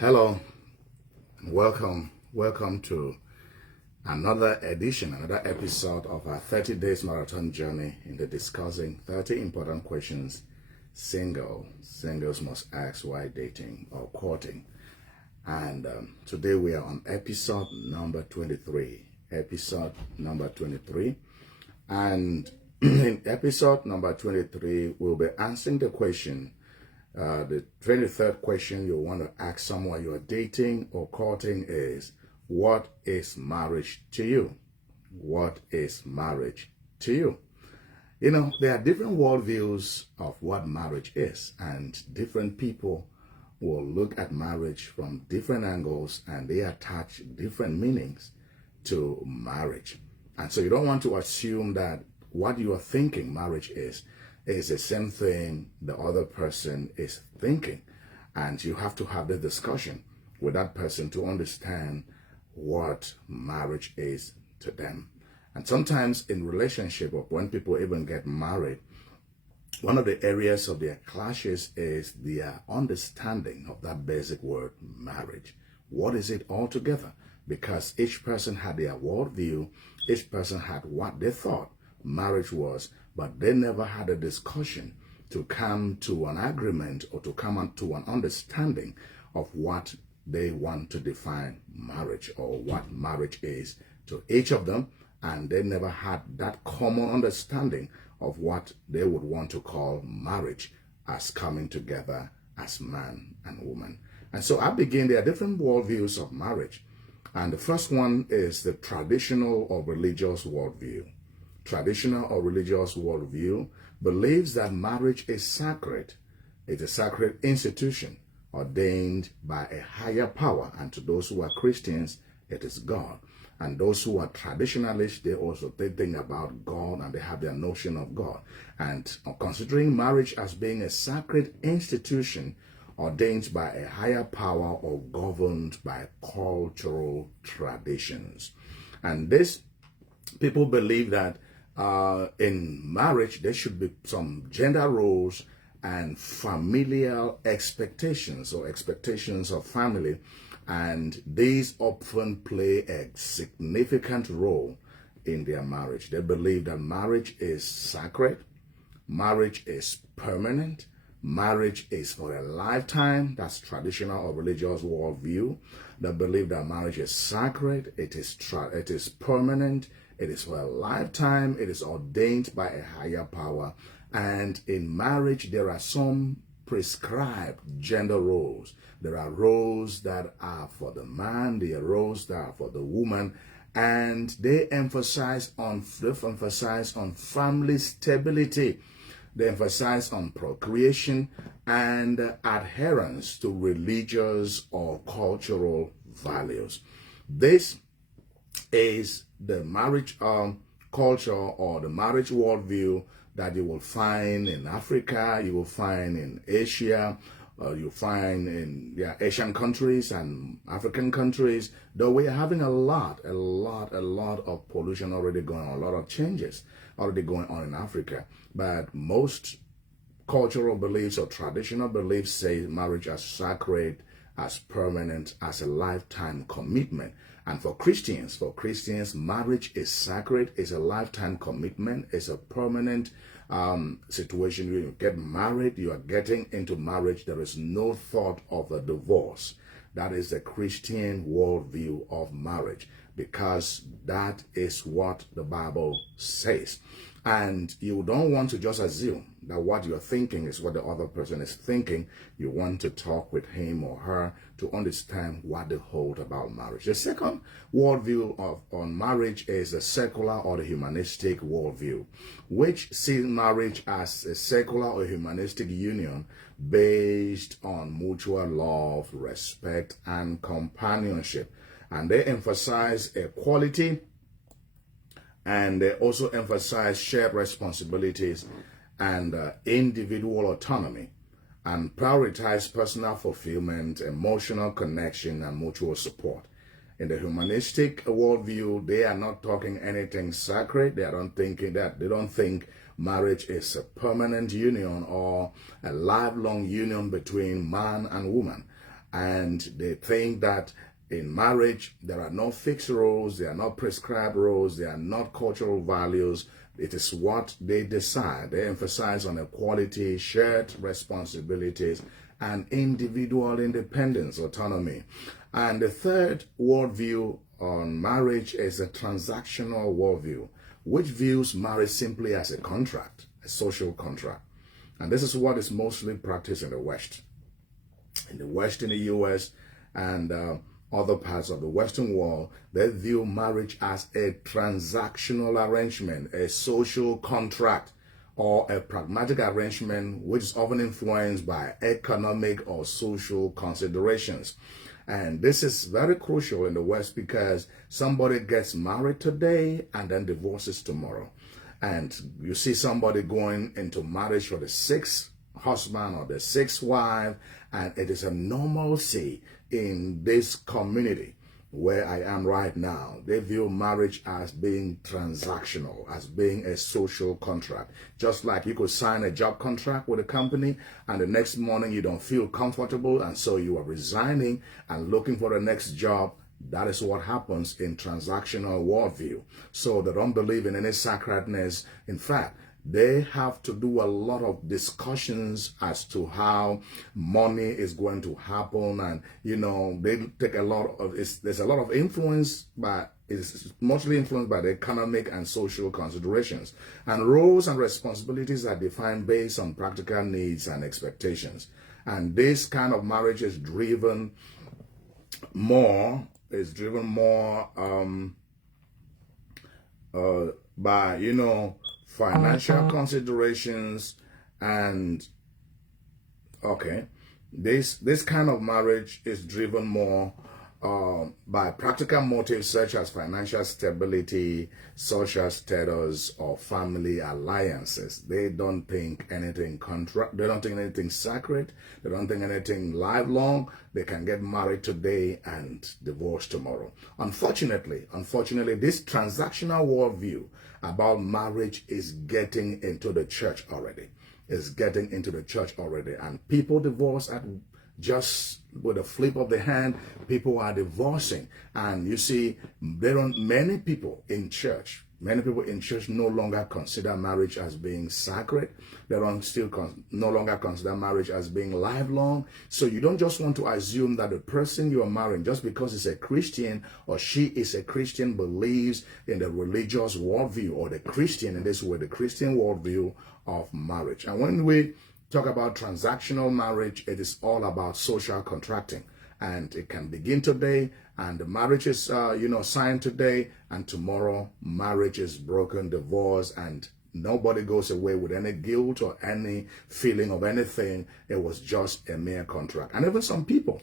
Hello, welcome to another edition, another episode of our 30 days marathon journey in the discussing 30 important questions singles must ask while dating or courting. And today we are on episode number 23. And in episode number 23, we'll be answering the question. The 23rd question you want to ask someone you are dating or courting is, what is marriage to you? What is marriage to you? You know, there are different worldviews of what marriage is, and different people will look at marriage from different angles, and they attach different meanings to marriage. And so you don't want to assume that what you are thinking marriage is the same thing the other person is thinking. And you have to have the discussion with that person to understand what marriage is to them. And sometimes in relationship, or when people even get married, one of the areas of their clashes is their understanding of that basic word, marriage. What is it altogether? Because each person had their worldview, each person had what they thought marriage was, but they never had a discussion to come to an agreement or to come to an understanding of what they want to define marriage or what marriage is to each of them. And they never had that common understanding of what they would want to call marriage as coming together as man and woman. And so there are different worldviews of marriage. And the first one is the traditional or religious worldview. Traditional or religious worldview believes that marriage is sacred. It's a sacred institution ordained by a higher power. And to those who are Christians, it is God. And those who are traditionalists, they think about God and they have their notion of God. And considering marriage as being a sacred institution ordained by a higher power or governed by cultural traditions. And this, people believe that in marriage, there should be some gender roles and familial expectations or expectations of family. And these often play a significant role in their marriage. They believe that marriage is sacred, marriage is permanent, marriage is for a lifetime. That's traditional or religious worldview. They believe that marriage is sacred, it is permanent, it is for a lifetime, it is ordained by a higher power. And in marriage, there are some prescribed gender roles. There are roles that are for the man, there are roles that are for the woman, and they emphasize on family stability. They emphasize on procreation and adherence to religious or cultural values. This is the marriage culture or the marriage worldview that you will find in Africa, you will find in Asia, you find in Asian countries and African countries. Though we are having a lot of pollution already going on, a lot of changes already going on in Africa. But most cultural beliefs or traditional beliefs say marriage as sacred, as permanent, as a lifetime commitment. And for Christians, marriage is sacred, is a lifetime commitment, is a permanent situation. When you get married, you are getting into marriage. There is no thought of a divorce. That is the Christian worldview of marriage, because that is what the Bible says. And you don't want to just assume that what you're thinking is what the other person is thinking. You want to talk with him or her to understand what they hold about marriage. The second worldview on marriage is the secular or the humanistic worldview, which sees marriage as a secular or humanistic union based on mutual love, respect, and companionship. And they emphasize equality, and they also emphasize shared responsibilities and individual autonomy, and prioritize personal fulfillment, emotional connection, and mutual support. In the humanistic worldview, they are not talking anything sacred. They don't think marriage is a permanent union or a lifelong union between man and woman. And they think that in marriage, there are no fixed roles, there are not prescribed roles, there are not cultural values. It is what they decide. They emphasize on equality, shared responsibilities, and individual independence, autonomy. And the third worldview on marriage is a transactional worldview, which views marriage simply as a contract, a social contract. And this is what is mostly practiced in the West. In the West, in the US, and other parts of the Western world, they view marriage as a transactional arrangement, a social contract, or a pragmatic arrangement which is often influenced by economic or social considerations. And this is very crucial in the West because somebody gets married today and then divorces tomorrow. And you see somebody going into marriage for the sixth husband or the sixth wife, and it is a normalcy in this community where I am right now. They view marriage as being transactional, as being a social contract. Just like you could sign a job contract with a company and the next morning you don't feel comfortable and so you are resigning and looking for the next job. That is what happens in transactional worldview. So they don't believe in any sacredness. In fact, they have to do a lot of discussions as to how money is going to happen. And, they take a lot of, there's a lot of influence, but it's mostly influenced by the economic and social considerations. And roles and responsibilities are defined based on practical needs and expectations. And this kind of marriage is driven more by, financial considerations. And this kind of marriage is driven more by practical motives such as financial stability, social status, or family alliances. They don't think anything they don't think anything sacred. They don't think anything lifelong. They can get married today and divorce tomorrow. Unfortunately, this transactional worldview about marriage is getting into the church already. And people divorce at just with a flip of the hand. People are divorcing, and you see, many people in church no longer consider marriage as being sacred. They don't no longer consider marriage as being lifelong. So you don't just want to assume that the person you are marrying, just because he's a Christian or she is a Christian, believes in the religious worldview, or the Christian worldview of marriage. And when we talk about transactional marriage, it is all about social contracting. And it can begin today, and the marriage is, signed today, and tomorrow marriage is broken, divorced, and nobody goes away with any guilt or any feeling of anything. It was just a mere contract. And even some people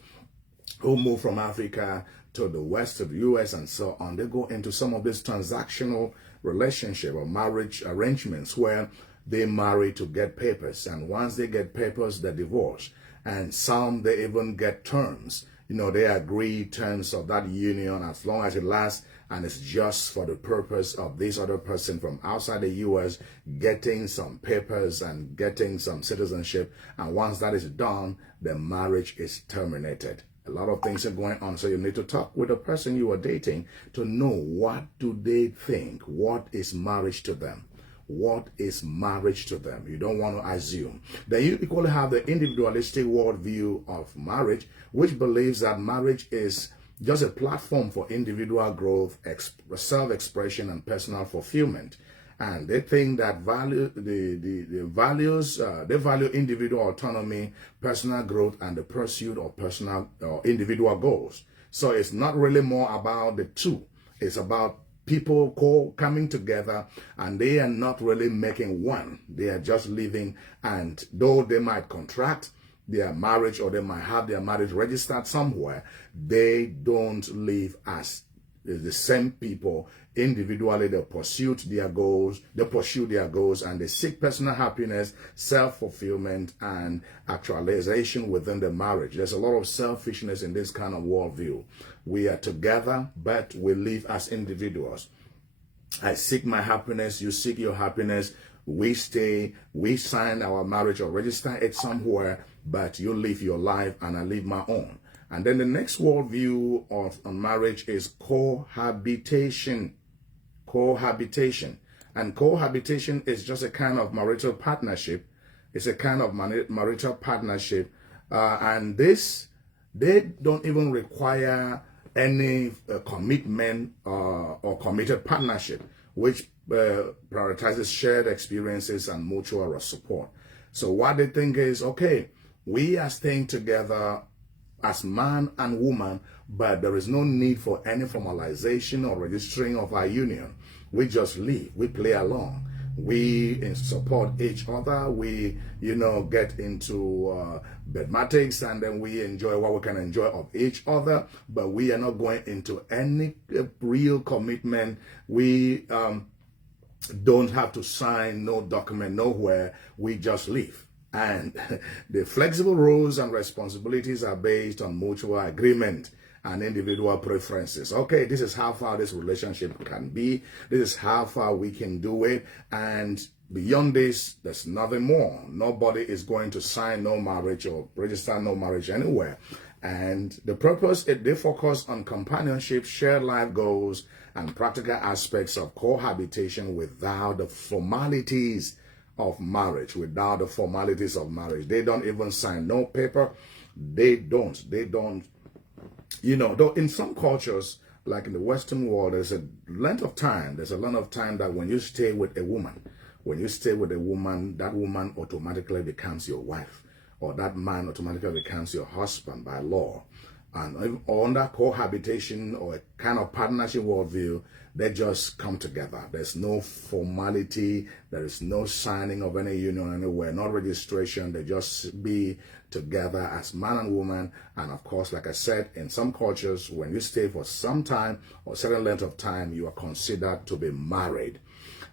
who move from Africa to the West, to the US, and so on, they go into some of this transactional relationship or marriage arrangements where they marry to get papers, and once they get papers, they divorce. And some, they even get terms. They agree terms of that union as long as it lasts, and it's just for the purpose of this other person from outside the US getting some papers and getting some citizenship. And once that is done, the marriage is terminated. A lot of things are going on, so you need to talk with the person you are dating to know, what do they think? What is marriage to them? What is marriage to them? You don't want to assume. Then you equally have the individualistic worldview of marriage, which believes that marriage is just a platform for individual growth, self-expression, and personal fulfillment. And they think that they value individual autonomy, personal growth, and the pursuit of personal or individual goals. So it's not really more about the two. It's about people coming together, and they are not really making one. They are just living, and though they might contract their marriage or they might have their marriage registered somewhere, they don't live as the same people individually. They pursue their goals, and they seek personal happiness, self-fulfillment, and actualization within the marriage. There's a lot of selfishness in this kind of worldview. We are together, but we live as individuals. I seek my happiness, you seek your happiness. We sign our marriage or register it somewhere, but you live your life and I live my own. And then the next worldview on marriage is cohabitation. Cohabitation. And cohabitation is just a kind of marital partnership. It's a kind of marital partnership. And this, they don't even require any commitment or committed partnership, which prioritizes shared experiences and mutual support. So what they think is, okay, we are staying together as man and woman, but there is no need for any formalization or registering of our union. We just live, we play along, we support each other, we, get into bedmatics, and then we enjoy what we can enjoy of each other, but we are not going into any real commitment. We don't have to sign no document nowhere, we just live. And the flexible roles and responsibilities are based on mutual agreement and individual preferences. Okay, this is how far this relationship can be. This is how far we can do it. And beyond this, there's nothing more. Nobody is going to sign no marriage or register no marriage anywhere. And the purpose, they focus on companionship, shared life goals, and practical aspects of cohabitation without the formalities of marriage, without the formalities of marriage. They don't even sign no paper. They don't, though in some cultures, like in the Western world, there's a length of time that when you stay with a woman, that woman automatically becomes your wife, or that man automatically becomes your husband by law. And under cohabitation or a kind of partnership worldview, they just come together. There's no formality. There is no signing of any union anywhere, no registration. They just be together as man and woman. And of course, like I said, in some cultures, when you stay for some time or a certain length of time, you are considered to be married.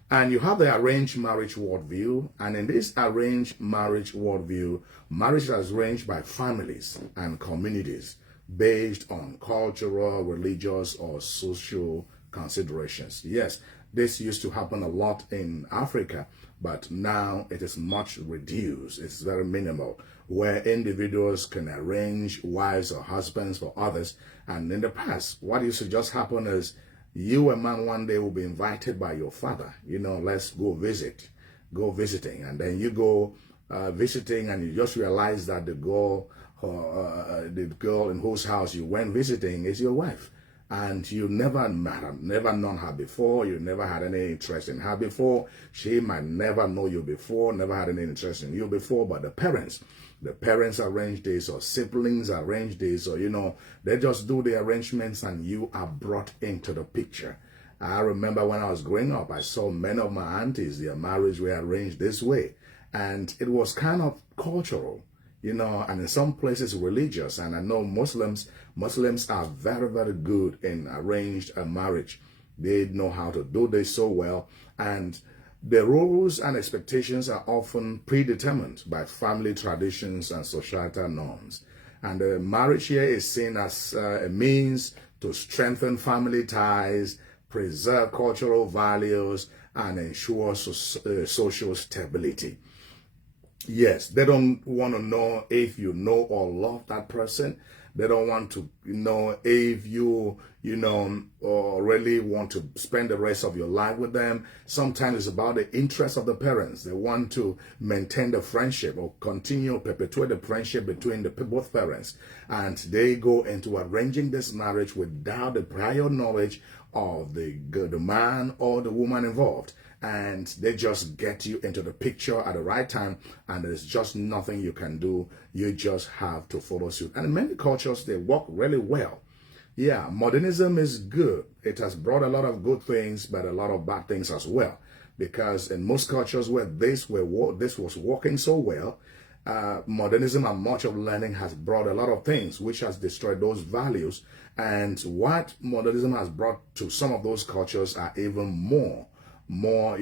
And you have the arranged marriage worldview. And in this arranged marriage worldview, marriage is arranged by families and communities based on cultural, religious, or social considerations. Yes, this used to happen a lot in Africa, but now it is much reduced. It's very minimal, where individuals can arrange wives or husbands for others. And in the past, what used to just happen is you, a man, one day will be invited by your father, let's go visiting. And then you go visiting, and you just realize that the girl in whose house you went visiting is your wife. And you never met her, never known her before, you never had any interest in her before, she might never know you before, never had any interest in you before, but the parents arrange this, or siblings arrange this, or they just do the arrangements and you are brought into the picture. I remember when I was growing up, I saw many of my aunties, their marriage were arranged this way, and it was kind of cultural. And in some places religious. And I know Muslims are very, very good in arranged marriage. They know how to do this so well. And the rules and expectations are often predetermined by family traditions and societal norms. And the marriage here is seen as a means to strengthen family ties, preserve cultural values, and ensure social stability. Yes, they don't want to know if you know or love that person. They don't want to know if you, or really want to spend the rest of your life with them. Sometimes it's about the interest of the parents. They want to maintain the friendship or perpetuate the friendship between both parents. And they go into arranging this marriage without the prior knowledge of the man or the woman involved. And they just get you into the picture at the right time, and there's just nothing you can do. You just have to follow suit. And in many cultures, they work really well. Yeah, modernism is good. It has brought a lot of good things, but a lot of bad things as well. Because in most cultures where this was working so well, modernism and much of learning has brought a lot of things which has destroyed those values. And what modernism has brought to some of those cultures are even more, I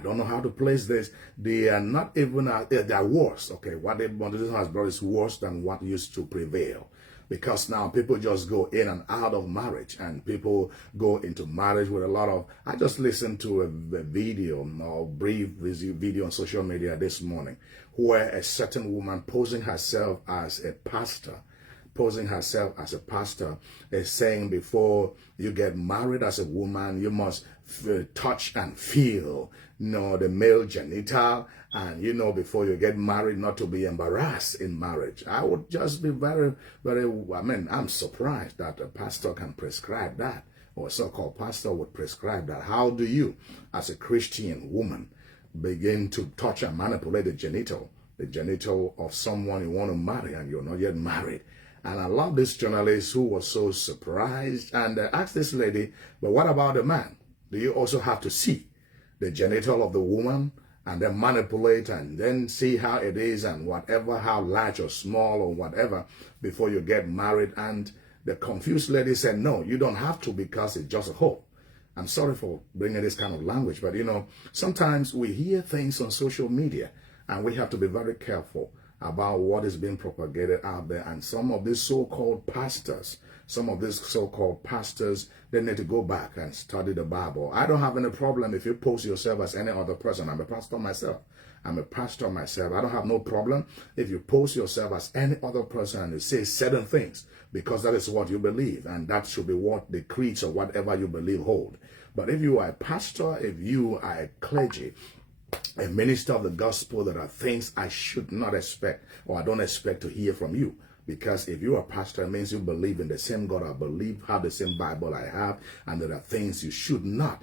don't know how to place this. They are not even, they are worse. Okay, what modernism has brought is worse than what used to prevail. Because now people just go in and out of marriage, and people go into marriage with a lot of, I just listened to a video or brief video on social media this morning where a certain woman posing herself as a pastor is saying before you get married as a woman, you must touch and feel, the male genital, and, before you get married, not to be embarrassed in marriage. I would just be very, very, I'm surprised that a pastor can prescribe that, or a so-called pastor would prescribe that. How do you, as a Christian woman, begin to touch and manipulate the genital of someone you want to marry and you're not yet married? And I love this journalist who was so surprised and asked this lady, but what about the man? Do you also have to see the genital of the woman and then manipulate and then see how it is and whatever, how large or small or whatever, before you get married? And the confused lady said, no, you don't have to, because it's just a hole. I'm sorry for bringing this kind of language, but sometimes we hear things on social media and we have to be very careful about what is being propagated out there. And some of these so-called pastors, they need to go back and study the Bible. I don't have any problem if you post yourself as any other person. I'm a pastor myself. I don't have no problem if you post yourself as any other person and you say certain things, because that is what you believe, and that should be what the creeds or whatever you believe hold. But if you are a pastor, if you are a clergy, a minister of the gospel, there are things I should not expect, or I don't expect to hear from you. Because if you are a pastor, it means you believe in the same God I believe, have the same Bible I have, and there are things you should not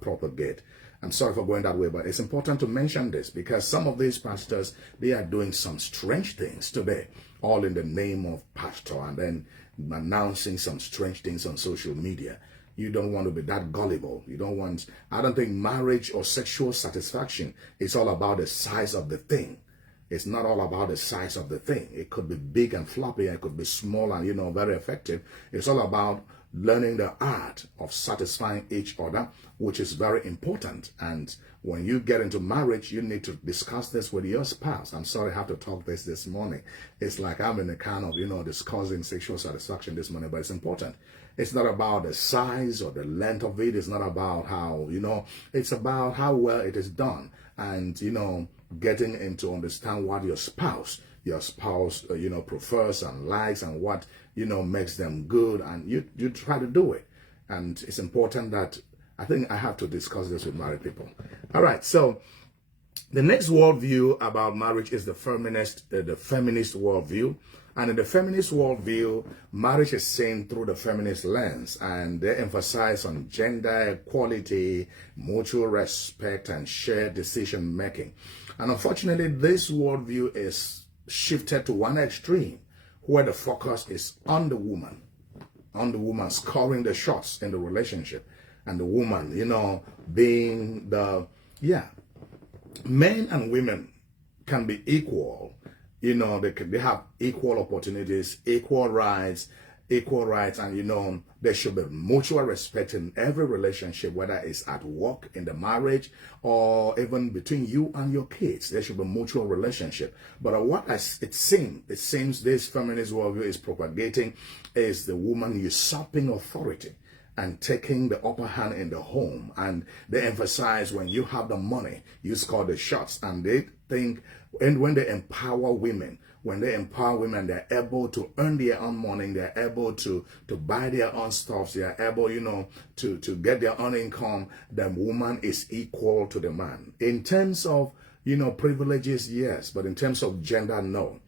propagate. I'm sorry for going that way, but it's important to mention this, because some of these pastors, they are doing some strange things today, all in the name of pastor, and then announcing some strange things on social media. You don't want to be that gullible. I don't think marriage or sexual satisfaction is all about the size of the thing. It's not all about the size of the thing. It could be big and floppy, and it could be small and, very effective. It's all about learning the art of satisfying each other, which is very important. And when you get into marriage, you need to discuss this with your spouse. I'm sorry I have to talk this morning. It's like I'm in a kind of, discussing sexual satisfaction this morning, but it's important. It's not about the size or the length of it. It's not about how, it's about how well it is done. And, getting into understand what your spouse, prefers and likes, and what, makes them good. And you try to do it. And it's important that, I think I have to discuss this with married people. All right. So the next worldview about marriage is the feminist worldview. And in the feminist worldview, marriage is seen through the feminist lens, and they emphasize on gender equality, mutual respect, and shared decision making. And unfortunately, this worldview is shifted to one extreme, where the focus is on the woman scoring the shots in the relationship, and the woman, being men and women can be equal. They have equal opportunities, equal rights, and, there should be mutual respect in every relationship, whether it's at work, in the marriage, or even between you and your kids. There should be mutual relationship. But what it seems this feminist worldview is propagating is the woman usurping authority and taking the upper hand in the home. And they emphasize when you have the money, you score the shots. And they think, and when they empower women, they're able to earn their own money, they're able to buy their own stuff, they're able, to get their own income. The woman is equal to the man. In terms of, privileges, yes, but in terms of gender, no.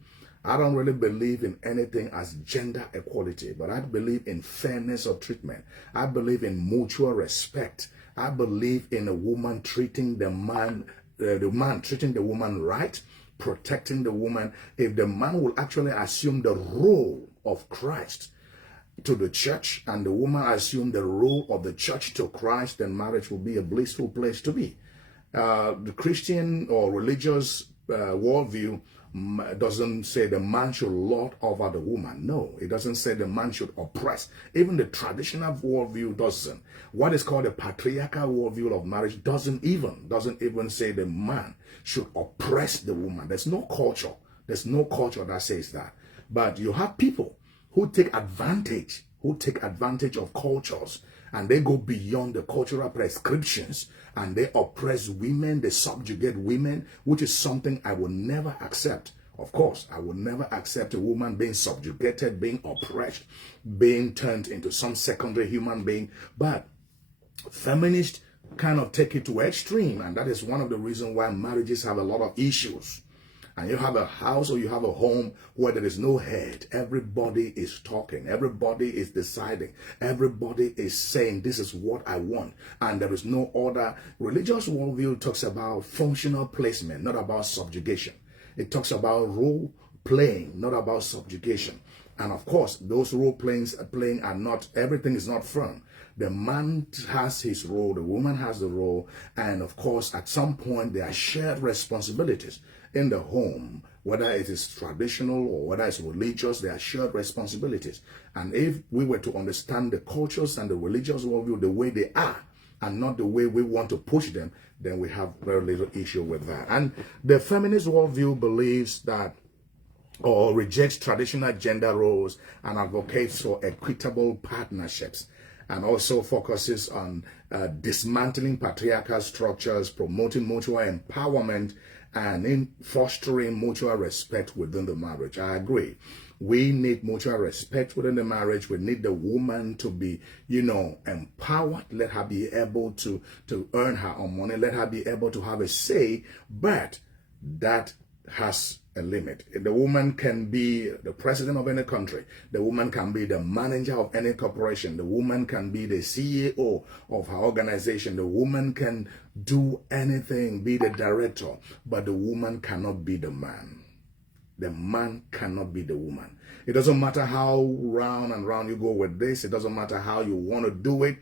I don't really believe in anything as gender equality, but I believe in fairness of treatment. I believe in mutual respect. I believe in a woman treating the man treating the woman right, protecting the woman. If the man will actually assume the role of Christ to the church, and the woman assume the role of the church to Christ, then marriage will be a blissful place to be. The Christian or religious worldview doesn't say the man should lord over the woman. No, it doesn't say the man should oppress. Even the traditional worldview doesn't. What is called the patriarchal worldview of marriage doesn't even say the man should oppress the woman. There's no culture that says that. But you have people who take advantage of cultures and they go beyond the cultural prescriptions, and they oppress women, they subjugate women, which is something I will never accept. Of course, I will never accept a woman being subjugated, being oppressed, being turned into some secondary human being. But feminists kind of take it to extreme, and that is one of the reasons why marriages have a lot of issues. And you have a house or you have a home where there is no head. Everybody is talking. Everybody is deciding. Everybody is saying, this is what I want. And there is no order. Religious worldview talks about functional placement, not about subjugation. It talks about role playing, not about subjugation. And of course, those role playing are not, everything is not firm. The man has his role, the woman has the role, and of course, at some point, there are shared responsibilities in the home, whether it is traditional or whether it's religious, there are shared responsibilities. And if we were to understand the cultures and the religious worldview the way they are, and not the way we want to push them, then we have very little issue with that. And the feminist worldview believes that, or rejects traditional gender roles and advocates for equitable partnerships, and also focuses on dismantling patriarchal structures, promoting mutual empowerment, and in fostering mutual respect within the marriage. I agree. We need mutual respect within the marriage. We need the woman to be, empowered. Let her be able to earn her own money. Let her be able to have a say, but that has a limit. The woman can be the president of any country. The woman can be the manager of any corporation. The woman can be the CEO of her organization. The woman can do anything, be the director, but the woman cannot be the man. The man cannot be the woman. It doesn't matter how round and round you go with this. It doesn't matter how you want to do it.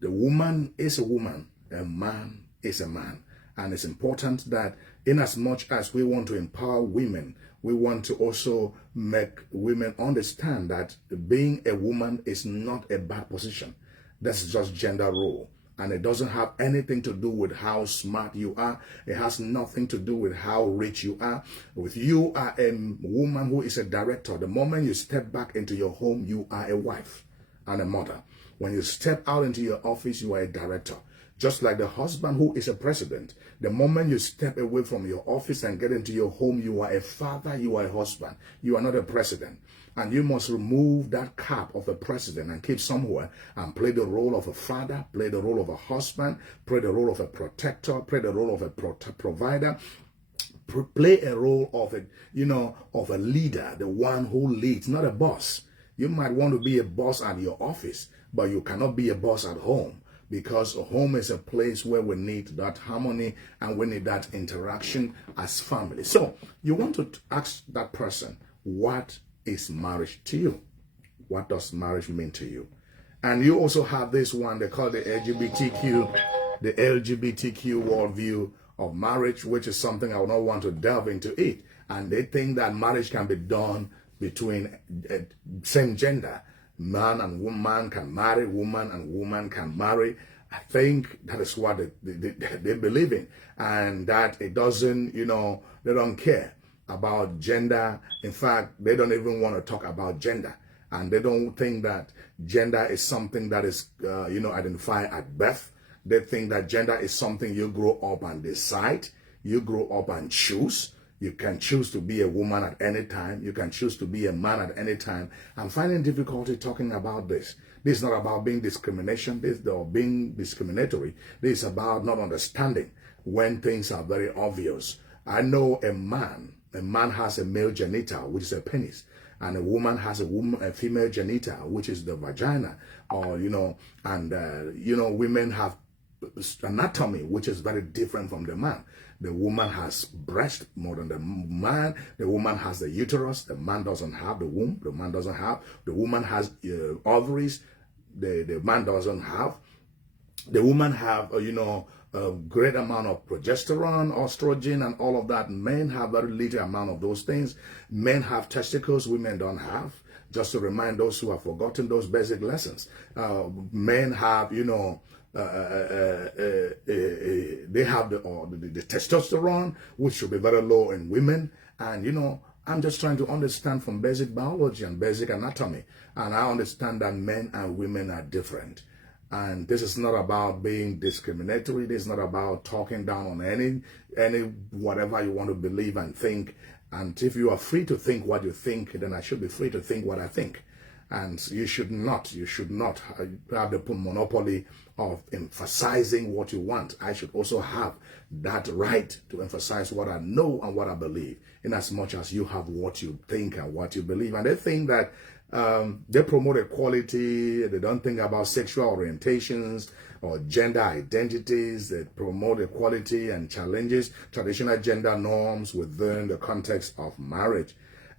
The woman is a woman. A man is a man. And it's important that in as much as we want to empower women, we want to also make women understand that being a woman is not a bad position. That's just gender role. And it doesn't have anything to do with how smart you are. It has nothing to do with how rich you are. If you are a woman who is a director, the moment you step back into your home, you are a wife and a mother. When you step out into your office, you are a director. Just like the husband who is a president, the moment you step away from your office and get into your home, you are a father, you are a husband. You are not a president. And you must remove that cap of a president and keep somewhere and play the role of a father, play the role of a husband, play the role of a protector, play the role of a provider, play a role of of a leader, the one who leads, not a boss. You might want to be a boss at your office, but you cannot be a boss at home. Because home is a place where we need that harmony and we need that interaction as family. So you want to ask that person, what is marriage to you? What does marriage mean to you? And you also have this one, they call the LGBTQ worldview of marriage, which is something I would not want to delve into it. And they think that marriage can be done between same gender. Man and woman can marry, woman and woman can marry. I think that is what they believe in. And that it doesn't, they don't care about gender. In fact, they don't even want to talk about gender. And they don't think that gender is something that is, identified at birth. They think that gender is something you grow up and decide. You grow up and choose. You can choose to be a woman at any time. You can choose to be a man at any time. I'm finding difficulty talking about this. This is not about being discrimination, or being discriminatory. This is about not understanding when things are very obvious. I know a man has a male genital, which is a penis, and a woman has a female genital, which is the vagina, women have anatomy, which is very different from the man. The woman has breast more than the man. The woman has the uterus. The man doesn't have the womb. The man doesn't have. The woman has ovaries. The man doesn't have. The woman have, a great amount of progesterone, estrogen, and all of that. Men have very little amount of those things. Men have testicles. Women don't have. Just to remind those who have forgotten those basic lessons. Men have, they have the testosterone, which should be very low in women. And, I'm just trying to understand from basic biology and basic anatomy. And I understand that men and women are different. And this is not about being discriminatory. This is not about talking down on any whatever you want to believe and think. And if you are free to think what you think, then I should be free to think what I think. And you should not have the monopoly of emphasizing what you want. I should also have that right to emphasize what I know and what I believe, in as much as you have what you think and what you believe. And they think that they promote equality. They don't think about sexual orientations or gender identities. They promote equality and challenges traditional gender norms within the context of marriage,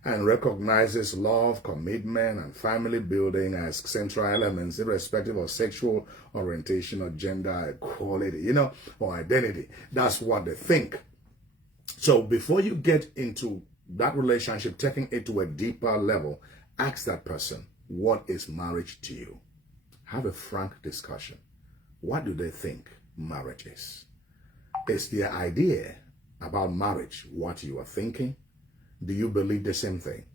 and recognizes love, commitment, and family building as central elements, irrespective of sexual orientation or gender equality, or identity. That's what they think. So before you get into that relationship, taking it to a deeper level, ask that person, what is marriage to you? Have a frank discussion. What do they think marriage is? Is their idea about marriage what you are thinking? Do you believe the same thing?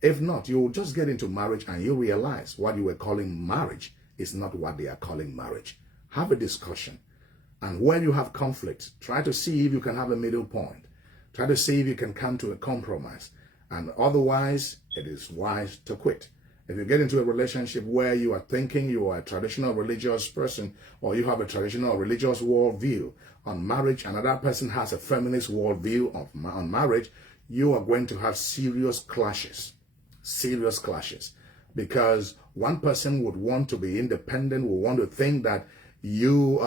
If not, you will just get into marriage and you realize what you were calling marriage is not what they are calling marriage. Have a discussion. And when you have conflict, try to see if you can have a middle point. Try to see if you can come to a compromise. And otherwise, it is wise to quit. If you get into a relationship where you are thinking you are a traditional religious person, or you have a traditional religious worldview on marriage, and another person has a feminist worldview on marriage, you are going to have serious clashes, because one person would want to be independent, would want to think that you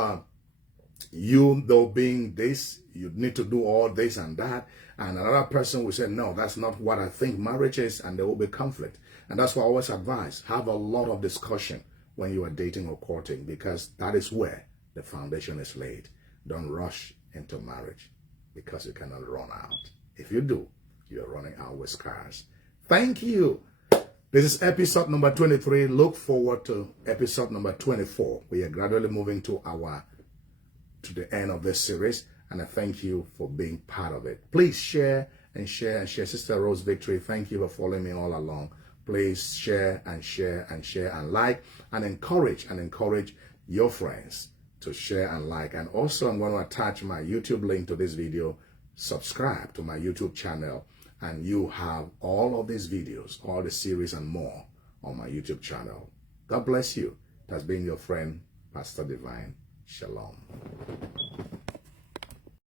though being this, you need to do all this and that, and another person will say, no, that's not what I think marriage is, and there will be conflict. And that's why I always advise, have a lot of discussion when you are dating or courting, because that is where the foundation is laid. Don't rush into marriage, because you cannot run out. If you do, you're running out with scars. Thank you. This is episode number 23. Look forward to episode number 24. We are gradually moving to the end of this series, and I thank you for being part of it. Please share and share and share. Sister Rose Victory, thank you for following me all along. Please share and share and share and like and encourage your friends to share and like. And also, I'm going to attach my YouTube link to this video. Subscribe to my YouTube channel, and you have all of these videos, all the series and more on my YouTube channel. God bless you. It has been your friend, Pastor Divine. Shalom.